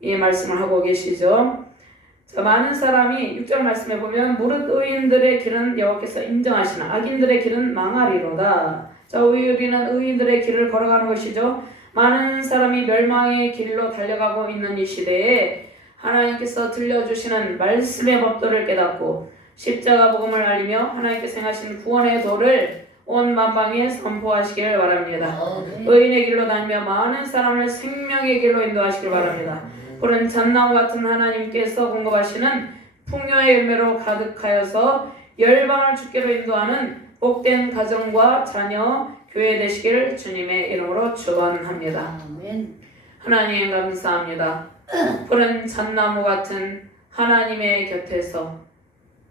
이 말씀을 하고 계시죠. 자, 많은 사람이 6절 말씀에 보면 무릇 의인들의 길은 여호와께서 인정하시나 악인들의 길은 망하리로다. 자, 우리는 의인들의 길을 걸어가는 것이죠. 많은 사람이 멸망의 길로 달려가고 있는 이 시대에 하나님께서 들려주시는 말씀의 법도를 깨닫고 십자가 복음을 알리며 하나님께서 행하신 구원의 도를 온 만방에 선포하시기를 바랍니다. 의인의 길로 다니며 많은 사람을 생명의 길로 인도하시길 바랍니다. 푸른 잣나무 같은 하나님께서 공급하시는 풍요의 열매로 가득하여서 열방을 주께로 인도하는 복된 가정과 자녀, 교회 되시기를 주님의 이름으로 축원합니다. 하나님 감사합니다. 푸른 잣나무 같은 하나님의 곁에서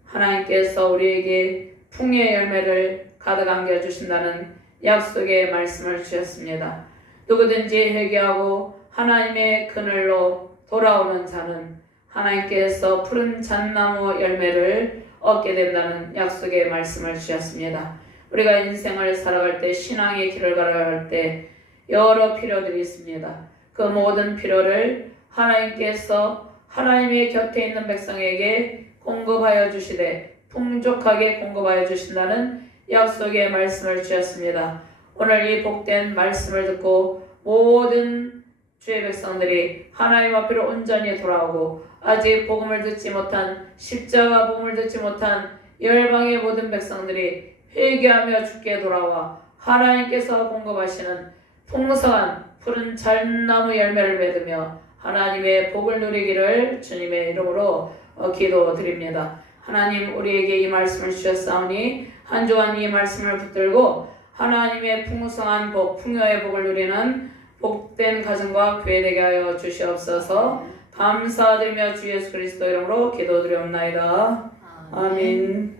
하나님께서 우리에게 풍요의 열매를 가득 안겨주신다는 약속의 말씀을 주셨습니다. 누구든지 회개하고 하나님의 그늘로 돌아오는 자는 하나님께서 푸른 잣나무 열매를 얻게 된다는 약속의 말씀을 주셨습니다. 우리가 인생을 살아갈 때, 신앙의 길을 걸어갈 때 여러 필요들이 있습니다. 그 모든 필요를 하나님께서 하나님의 곁에 있는 백성에게 공급하여 주시되 풍족하게 공급하여 주신다는 약속의 말씀을 주셨습니다. 오늘 이 복된 말씀을 듣고 모든 주의 백성들이 하나님 앞으로 온전히 돌아오고 아직 복음을 듣지 못한 십자가 복음을 듣지 못한 열방의 모든 백성들이 회개하며 주께 돌아와 하나님께서 공급하시는 풍성한 푸른 잣나무 열매를 맺으며 하나님의 복을 누리기를 주님의 이름으로 기도드립니다. 하나님 우리에게 이 말씀을 주셨사오니 한 주간 이 말씀을 붙들고 하나님의 풍성한 복, 풍요의 복을 누리는 복된 가정과 교회 되게 하여 주시옵소서. 감사드리며 주 예수 그리스도 이름으로 기도드리옵나이다. 아멘.